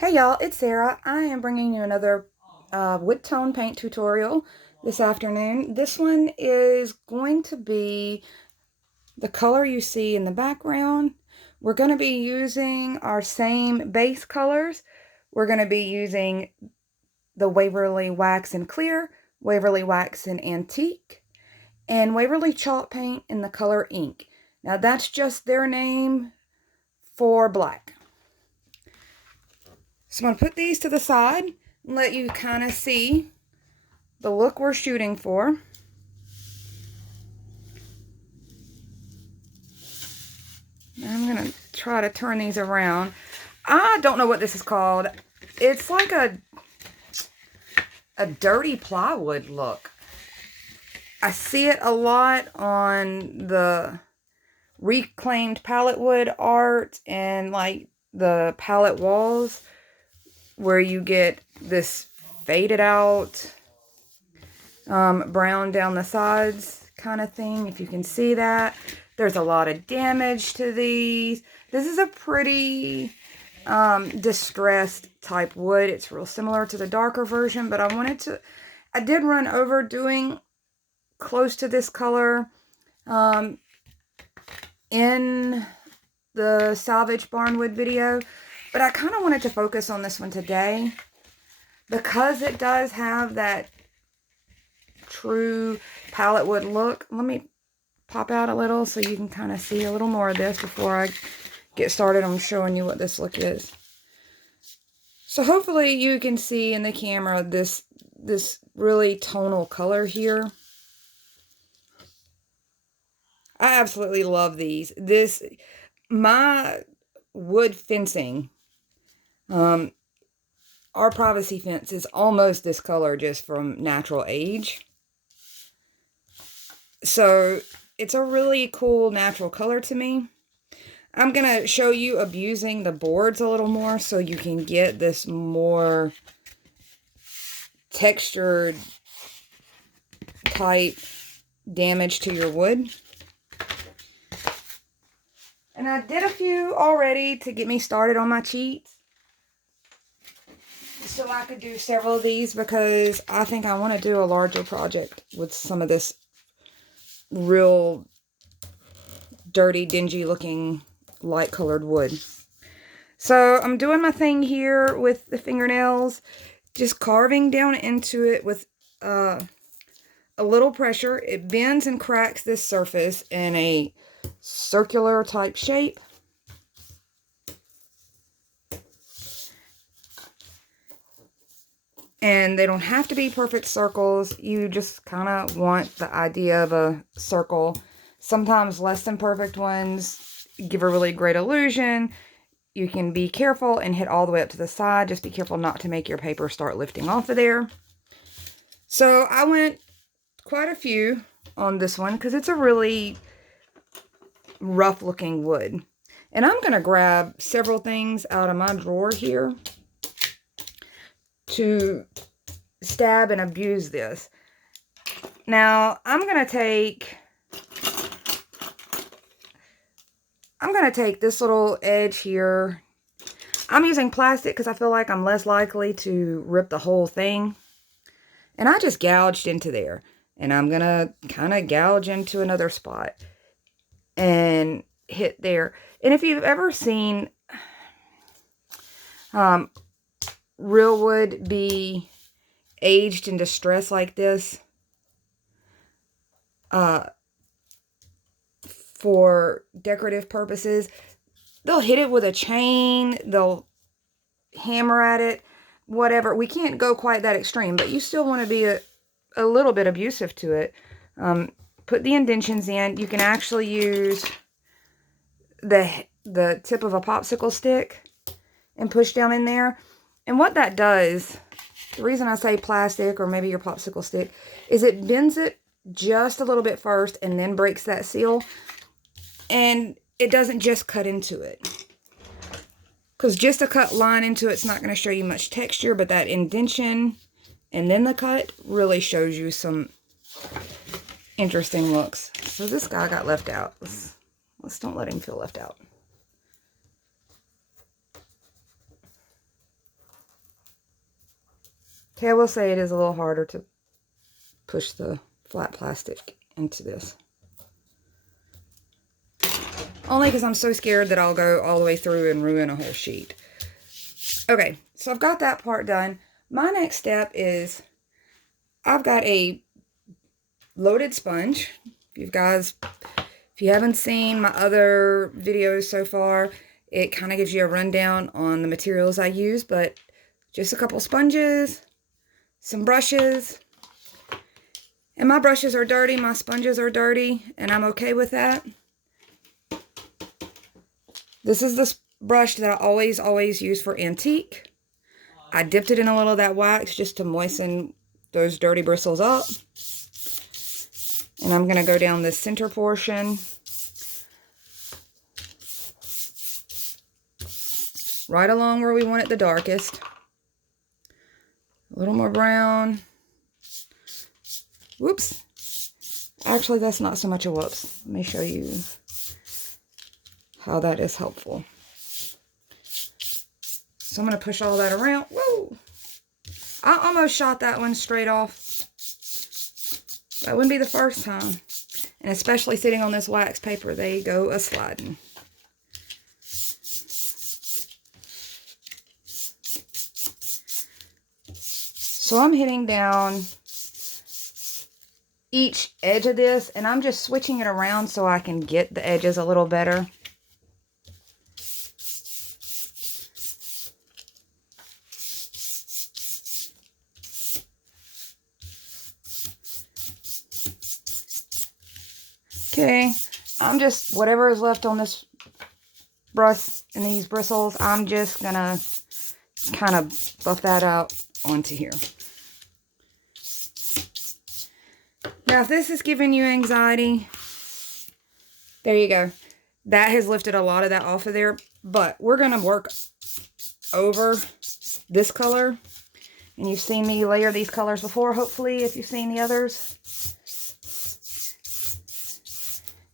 Hey y'all, it's Sarah. I am bringing you another wood tone paint tutorial this afternoon. This one is going to be the color you see in the background. We're going to be using our same base colors. We're going to be using the Waverly Wax and Clear, Waverly Wax and Antique, and Waverly Chalk Paint in the color Ink. Now that's just their name for black. So I'm going to put these to the side and let you kind of see the look we're shooting for. I'm going to try to turn these around. I don't know what this is called. It's like a dirty plywood look. I see it a lot on the reclaimed palette wood art and like the palette walls, where you get this faded out brown down the sides kind of thing. If you can see that, there's a lot of damage to these. This is a pretty distressed type wood. It's real similar to the darker version, but I did run over doing close to this color in the salvage barnwood video, but I kind of wanted to focus on this one today because it does have that true palette wood look. Let me pop out a little so you can kind of see a little more of this before I get started on showing you what this look is. So hopefully you can see in the camera this really tonal color here. I absolutely love these. My wood fencing, our privacy fence is almost this color just from natural age. So it's a really cool natural color to me. I'm going to show you abusing the boards a little more so you can get this more textured type damage to your wood. And I did a few already to get me started on my cheats, so I could do several of these, because I think I want to do a larger project with some of this real dirty, dingy looking light colored wood. So I'm doing my thing here with the fingernails, just carving down into it with a little pressure. It bends and cracks this surface in a circular type shape. And they don't have to be perfect circles. You just kind of want the idea of a circle. Sometimes less than perfect ones give a really great illusion. You can be careful and hit all the way up to the side. Just be careful not to make your paper start lifting off of there. So I went quite a few on this one because it's a really rough looking wood. And I'm going to grab several things out of my drawer here to stab and abuse this. Now, I'm going to take this little edge here. I'm using plastic because I feel like I'm less likely to rip the whole thing. And I just gouged into there. And I'm going to kind of gouge into another spot and hit there. And if you've ever seen real wood be aged in distress like this, for decorative purposes, they'll hit it with a chain, they'll hammer at it, whatever. We can't go quite that extreme, but you still want to be a little bit abusive to it. Put the indentions in. You can actually use the tip of a popsicle stick and push down in there. And what that does, the reason I say plastic or maybe your popsicle stick, is it bends it just a little bit first and then breaks that seal. And it doesn't just cut into it. Because just a cut line into it's not going to show you much texture, but that indention and then the cut really shows you some interesting looks. So this guy got left out. Let's don't let him feel left out. Okay, I will say it is a little harder to push the flat plastic into this. Only because I'm so scared that I'll go all the way through and ruin a whole sheet. Okay, so I've got that part done. My next step is I've got a loaded sponge. If you haven't seen my other videos so far, it kind of gives you a rundown on the materials I use, but just a couple sponges, some brushes, and my brushes are dirty, my sponges are dirty, and I'm okay with that. This is the brush that I always use for antique. I dipped it in a little of that wax just to moisten those dirty bristles up. And I'm going to go down this center portion. Right along where we want it the darkest. A little more brown. Whoops. Actually, that's not so much a whoops. Let me show you how that is helpful. So I'm going to push all that around. Whoa! I almost shot that one straight off. That wouldn't be the first time. And especially sitting on this wax paper, they go a-sliding. So I'm hitting down each edge of this, and I'm just switching it around so I can get the edges a little better. Okay, I'm just, whatever is left on this brush and these bristles, I'm just gonna kind of buff that out onto here. Now, if this is giving you anxiety, there you go. That has lifted a lot of that off of there, but we're gonna work over this color. And you've seen me layer these colors before, hopefully, if you've seen the others.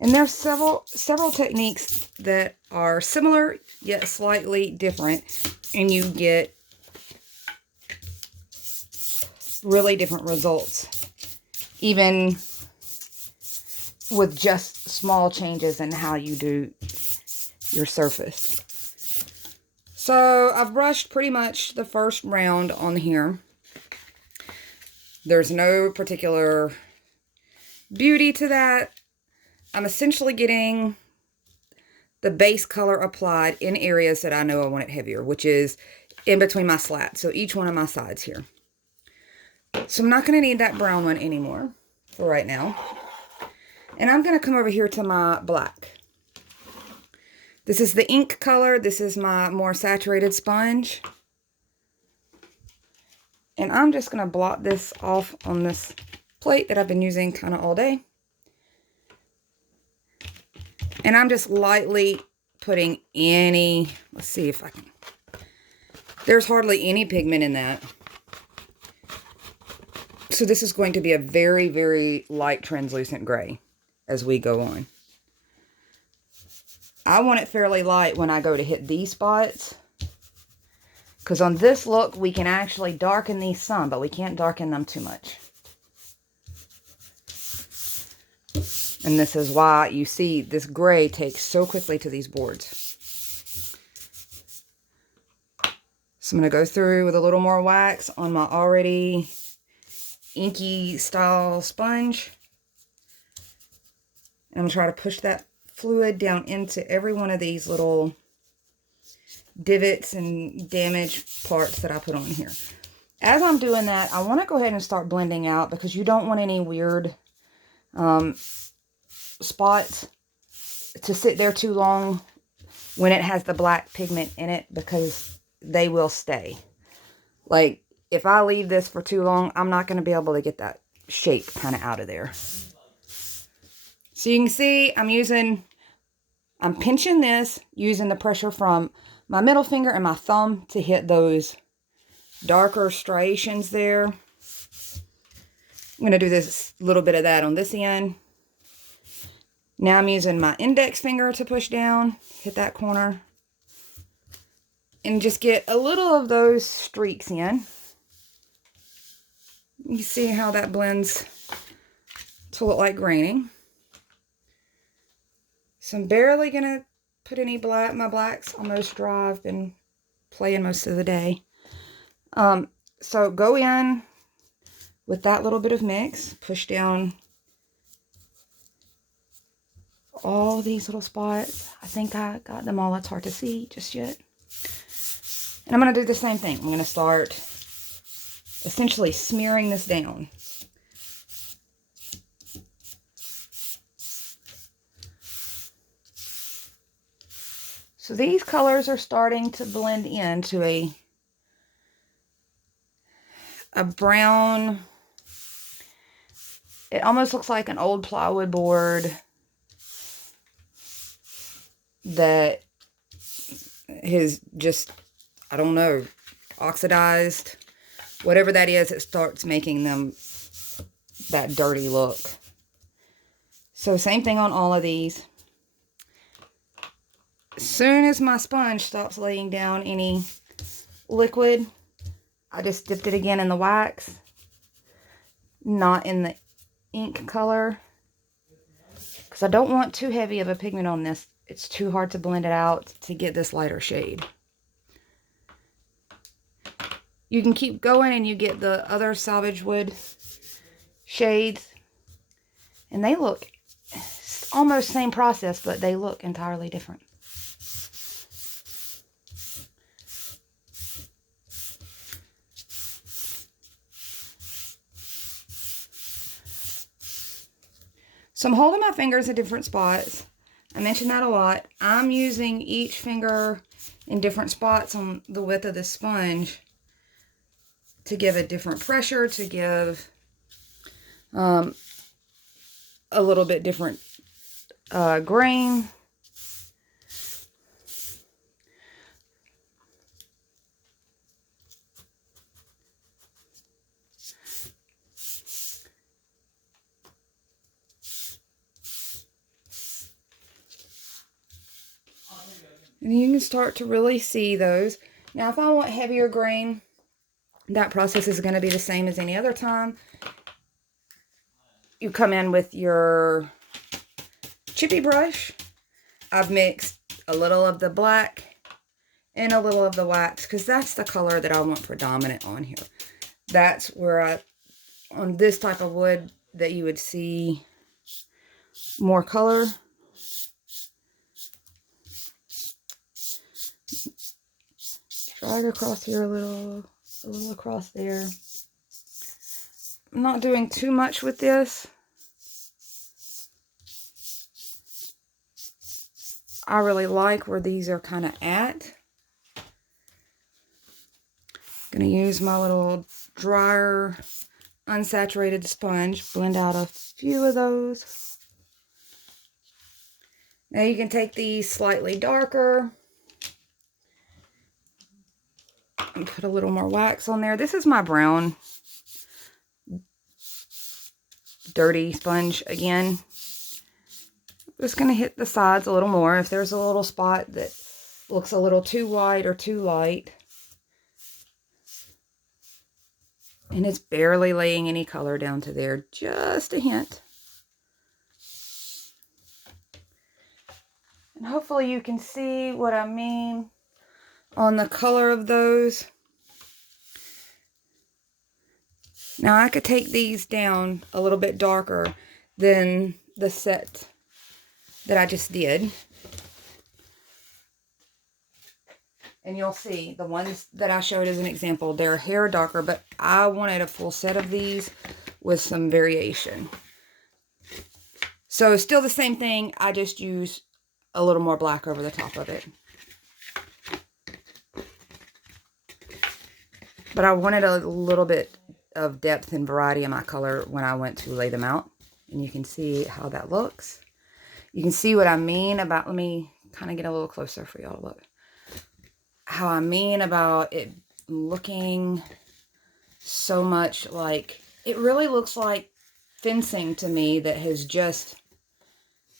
And there's several techniques that are similar, yet slightly different. And you get really different results. Even with just small changes in how you do your surface. So I've brushed pretty much the first round on here. There's no particular beauty to that. I'm essentially getting the base color applied in areas that I know I want it heavier, which is in between my slats. So each one of my sides here. So I'm not going to need that brown one anymore for right now. And I'm going to come over here to my black. This is the ink color. This is my more saturated sponge. And I'm just going to blot this off on this plate that I've been using kind of all day. And I'm just lightly putting any, let's see if I can, there's hardly any pigment in that. So this is going to be a very, very light translucent gray as we go on. I want it fairly light when I go to hit these spots. Because on this look, we can actually darken these some, but we can't darken them too much. And this is why you see this gray takes so quickly to these boards. So I'm going to go through with a little more wax on my already inky style sponge. And I'm going to try to push that fluid down into every one of these little divots and damaged parts that I put on here. As I'm doing that, I want to go ahead and start blending out because you don't want any weird spots to sit there too long when it has the black pigment in it, because they will stay. Like, if I leave this for too long, I'm not going to be able to get that shape kind of out of there. So you can see I'm pinching this using the pressure from my middle finger and my thumb to hit those darker striations there. I'm going to do this little bit of that on this end. Now I'm using my index finger to push down, hit that corner, and just get a little of those streaks in. You see how that blends to look like graining. So I'm barely going to put any black. My black's almost dry. I've been playing most of the day. So go in with that little bit of mix. Push down all these little spots. I think I got them all. It's hard to see just yet. And I'm going to do the same thing. I'm going to start essentially smearing this down. So these colors are starting to blend into a brown. It almost looks like an old plywood board that has just, I don't know, oxidized. Whatever that is, it starts making them that dirty look. So same thing on all of these. As soon as my sponge stops laying down any liquid, I just dipped it again in the wax, not in the ink color, because I don't want too heavy of a pigment on this. It's too hard to blend it out to get this lighter shade. You can keep going and you get the other salvage wood shades, and they look almost same process, but they look entirely different. So I'm holding my fingers at different spots. I mentioned that a lot. I'm using each finger in different spots on the width of the sponge to give a different pressure, to give a little bit different grain. And you can start to really see those. Now, if I want heavier grain, that process is going to be the same as any other time. You come in with your chippy brush. I've mixed a little of the black and a little of the wax, because that's the color that I want predominant on here. That's where on this type of wood that you would see more color. Drag across here a little across there. I'm not doing too much with this. I really like where these are kind of at. I'm going to use my little drier, unsaturated sponge, blend out a few of those. Now you can take these slightly darker and put a little more wax on there. This is my brown, dirty sponge again. Just going to hit the sides a little more. If there's a little spot that looks a little too white or too light, and it's barely laying any color down to there, just a hint. And hopefully you can see what I mean on the color of those. Now I could take these down a little bit darker than the set that I just did. And you'll see the ones that I showed as an example, they're a hair darker, but I wanted a full set of these with some variation. So still the same thing, I just use a little more black over the top of it. But I wanted a little bit of depth and variety in my color when I went to lay them out. And you can see how that looks. You can see what I mean about, let me kind of get a little closer for y'all to look. How I mean about it looking so much like, it really looks like fencing to me that has just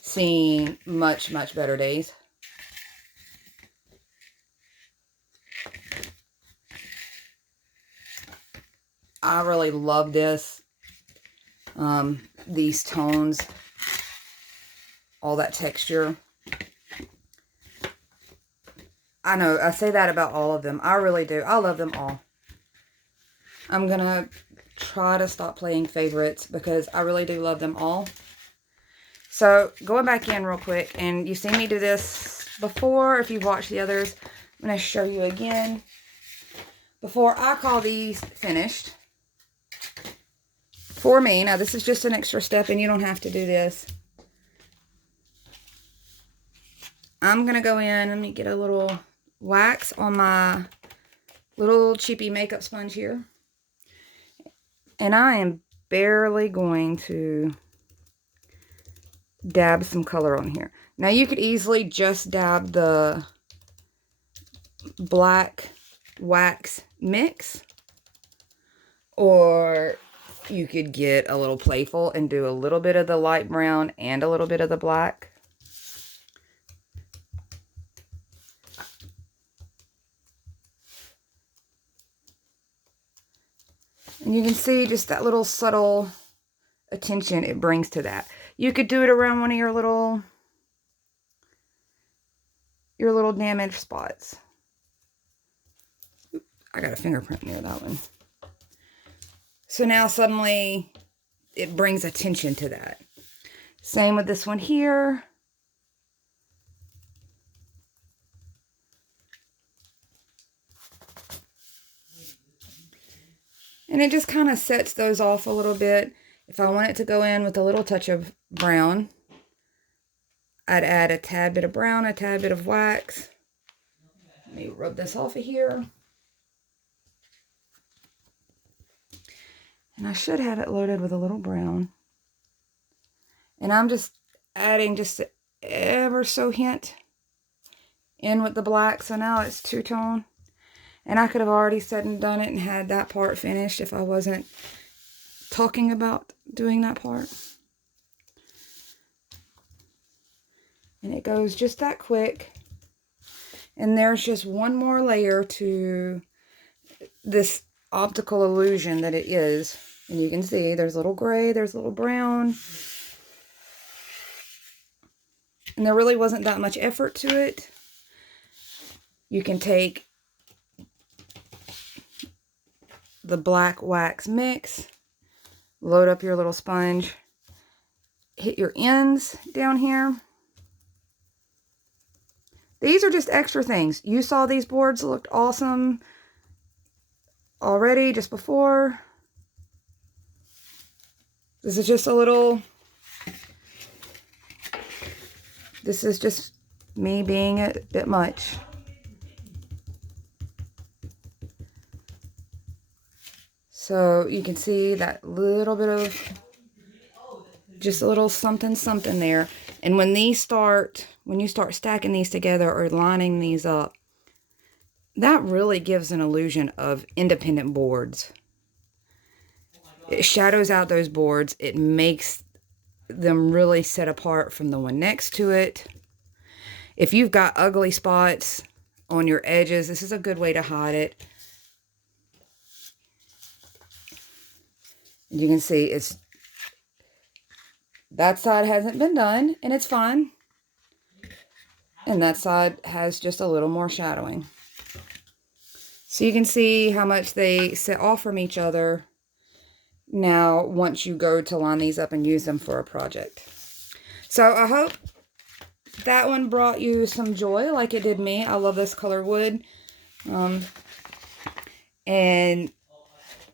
seen much, much better days. I really love this. These tones, all that texture. I know, I say that about all of them. I really do. I love them all. I'm going to try to stop playing favorites because I really do love them all. So, going back in real quick, and you've seen me do this before. If you've watched the others, I'm going to show you again. Before I call these finished, for me, now this is just an extra step and you don't have to do this. I'm going to go in, let me get a little wax on my little cheapy makeup sponge here. And I am barely going to dab some color on here. Now you could easily just dab the black wax mix, or you could get a little playful and do a little bit of the light brown and a little bit of the black. And you can see just that little subtle attention it brings to that. You could do it around one of your little damaged spots. Oop, I got a fingerprint near that one. So now suddenly it brings attention to that. Same with this one here. And it just kind of sets those off a little bit. If I want it to go in with a little touch of brown, I'd add a tad bit of brown, a tad bit of wax. Let me rub this off of here. And I should have it loaded with a little brown. And I'm just adding just an ever so hint in with the black. So now it's two-tone. And I could have already said and done it and had that part finished if I wasn't talking about doing that part. And it goes just that quick. And there's just one more layer to this optical illusion that it is. And you can see there's a little gray, there's a little brown. And there really wasn't that much effort to it. You can take the black wax mix, load up your little sponge, hit your ends down here. These are just extra things. You saw these boards looked awesome already just before. This is just a little, this is just me being a bit much. So you can see that little bit of, just a little something something there. And when you start stacking these together or lining these up, that really gives an illusion of independent boards. It shadows out those boards. It makes them really set apart from the one next to it. If you've got ugly spots on your edges, this is a good way to hide it. You can see it's, that side hasn't been done and it's fine. And that side has just a little more shadowing. So you can see how much they set off from each other now once you go to line these up and use them for a project. So I hope that one brought you some joy like it did me. I love this color wood. And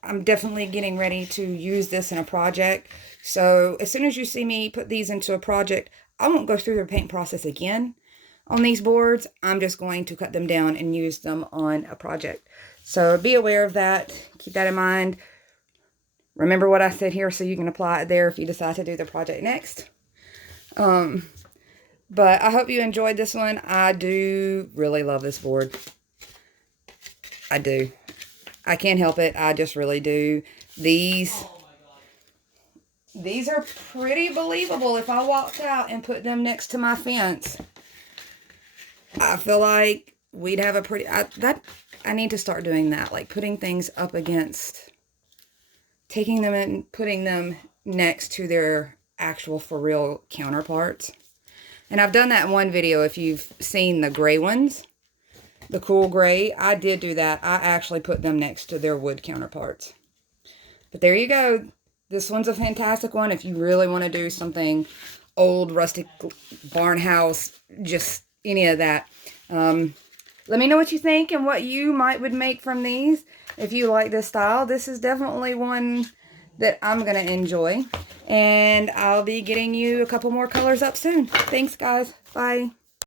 I'm definitely getting ready to use this in a project. So as soon as you see me put these into a project, I won't go through the paint process again on these boards. I'm just going to cut them down and use them on a project. So be aware of that. Keep that in mind. Remember what I said here so you can apply it there if you decide to do the project next. But I hope you enjoyed this one. I do really love this board. I do. I can't help it. I just really do. These are pretty believable. If I walked out and put them next to my fence, I feel like we'd have a pretty... I need to start doing that. Like putting things up against taking them and putting them next to their actual for real counterparts. And I've done that in one video if you've seen the gray ones. The cool gray, I did do that. I actually put them next to their wood counterparts. But there you go. This one's a fantastic one if you really want to do something old, rustic barn house, just any of that. Let me know what you think and what you would make from these. If you like this style, this is definitely one that I'm going to enjoy. And I'll be getting you a couple more colors up soon. Thanks, guys. Bye.